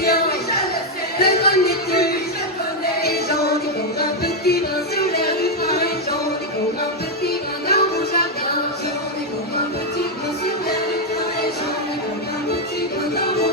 bien. Le connais-tu? Et j'en ai comme un petit brin sur l'air du train. Et j'en ai comme un petit brin dans mon jardin. J'en ai comme un petit brin sur l'air du train. Et j'en ai comme un petit brin dans mon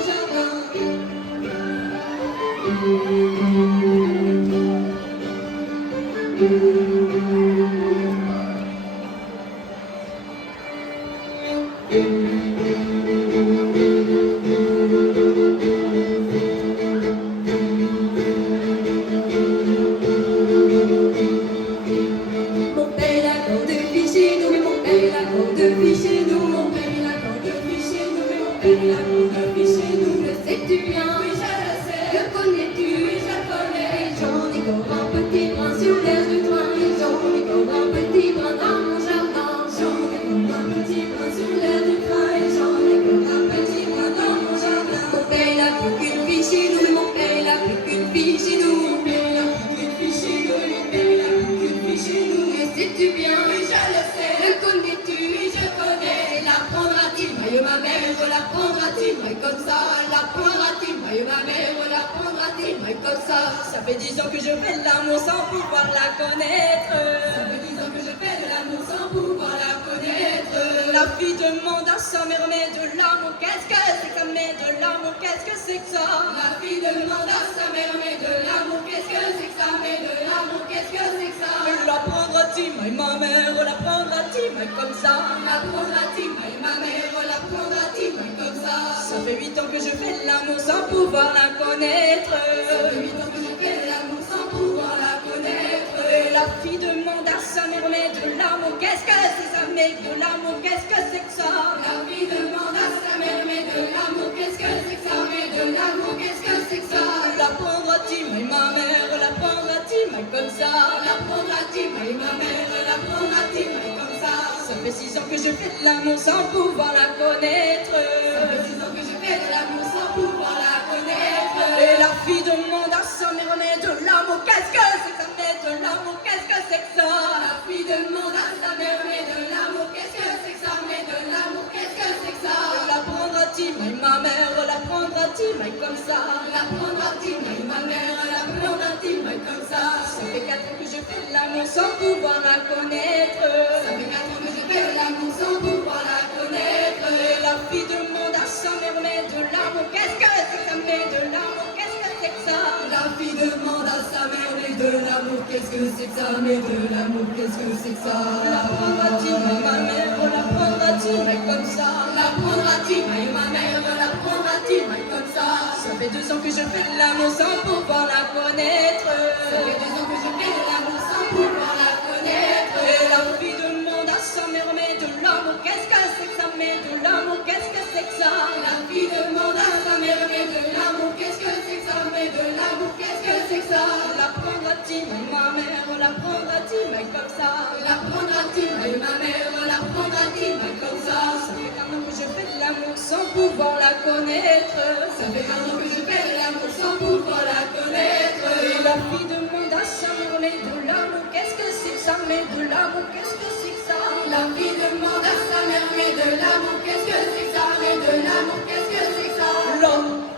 Mon père a quand depuis chez nous, mais mon père a quand depuis chez nous, mon père a quand depuis chez nous, mais mon père a quand depuis chez nous. Le sais-tu bien? Oui, je le sais. Le connais-tu? Oui, je le connais. J'en ai comme un petit brin sur l'air du train. J'en ai comme un petit brin dans mon jardin. J'en ai comme un petit brin sur l'air du train. J'en ai comme un petit brin dans mon jardin. Mon père a plus qu'une fille chez nous, mais mon père a plus qu'une fille chez nous. Mon père a plus qu'une fille chez nous, mon père a plus qu'une fille chez nous. Le sais-tu bien? Oui, je le sais. Le connais-tu? Oui, je connais. L'apprendras-tu? Moi ma mère, l'apprendras-tu? Moi comme ça, l'apprendras-tu? Moi ma mère, l'apprendras-tu? Moi comme ça. Ça fait 10 ans que je fais de l'amour sans pouvoir la connaître. Ça fait 10 ans que je fais de l'amour sans pouvoir la connaître. La fille demande à sa mère, mais de l'amour, qu'est-ce que c'est que ça? Mais de l'amour, qu'est-ce que c'est que ça? La fille demande à sa mère, mais de l'amour, qu'est-ce que c'est que ça? Mais de l'amour, qu'est-ce que c'est que ça? L'apprendras-tu, moi ma mère, l'apprendras-tu, moi comme ça? L'apprendras-tu? Moi ma mère, l'apprendras-tu? Moi comme ça. Ça fait 8 ans que je fais de l'amour sans pouvoir la connaître. Ça fait 8 ans que je fais de l'amour sans pouvoir la connaître. La fille demande à sa mère, mais de l'amour, qu'est-ce que c'est ça? Mais de l'amour, qu'est-ce que c'est que ça? La fille demande à sa mère, mais de l'amour, qu'est-ce que c'est que ça? Mais de l'amour, qu'est-ce que c'est que ça? L'apprendras-tu, moi ma mère, l'apprendras-tu, moi comme ça? L'apprendras-tu? Moi ma mère, l'apprendras-tu? Moi comme ça. Ça fait 6 ans que je fais de l'amour sans pouvoir la connaître. Ça fait 6 ans que je fais de l'amour sans pouvoir la connaître. Et la fille demande à sa mère, mais de l'amour, qu'est-ce que c'est que ça? Mais de l'amour, qu'est-ce que c'est que ça? La fille demande à sa mère, mais de l'amour, qu'est-ce que c'est que ça? Mais de l'amour, qu'est-ce que c'est que ça? L'apprendras-tu, moi ma mère, l'apprendras-tu, moi comme ça? L'apprendras-tu? Moi ma mère, l'apprendras-tu? Moi comme ça. Ça fait 4 ans que je fais de l'amour sans pouvoir la connaître. Ça fait 4 ans que je fais de l'amour sans pouvoir la connaître. Et la fille demande à sa mère, mais de l'amour, qu'est-ce que c'est que ça? Mais de l'amour, qu'est-ce que c'est que ça? La fille demande à sa mère, mais de l'amour, qu'est-ce que c'est que ça? Mais de l'amour, qu'est-ce que c'est que ça? L'apprendras-tu, moi ma mère, l'apprendras-tu, moi comme ça? L'apprendras-tu? Moi ma mère, l'apprendras-tu? Moi comme ça. Ça fait 2 ans que je fais de l'amour sans pouvoir la connaître. Ça fait 2 ans que je fais de l'amour sans pouvoir la connaître. Et la fille demande à sa mère, mais de l'amour, qu'est-ce que c'est que ça? Mais de l'amour, qu'est-ce que c'est que ça? La fille demande à sa mère, mais de l'amour, qu'est-ce que c'est que ça? Mais de l'amour, qu'est-ce que c'est que ça? L'apprendras-tu, moi ma mère, l'apprendras-tu, moi comme ça? L'apprendras-tu? Moi ma mère, l'apprendras-tu? Moi comme ça. Ça fait 1 an que je fais de l'amour sans pouvoir la connaître. Ça fait 1 an que je fais de l'amour sans pouvoir la connaître. Et la fille demande à sa mère, mais de l'amour, qu'est-ce que c'est que ça? Mais de l'amour, qu'est-ce que c'est que ça? La fille demande à sa mère, mais de l'amour, qu'est-ce que c'est que ça? Mais de l'amour, qu'est-ce que c'est que ça? Là,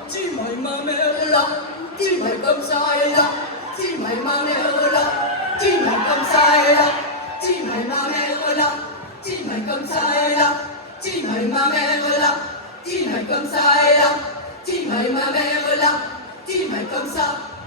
dis-moi ma mère, Là, dis-moi comme ça et là, dis-moi ma mère là, dis-moi comme ça et là, dis-moi ma mère là, dis-moi comme ça et là, dis-moi ma mère là, dis-moi comme ça et là, dis-moi ma mère là, dis-moi comme ça.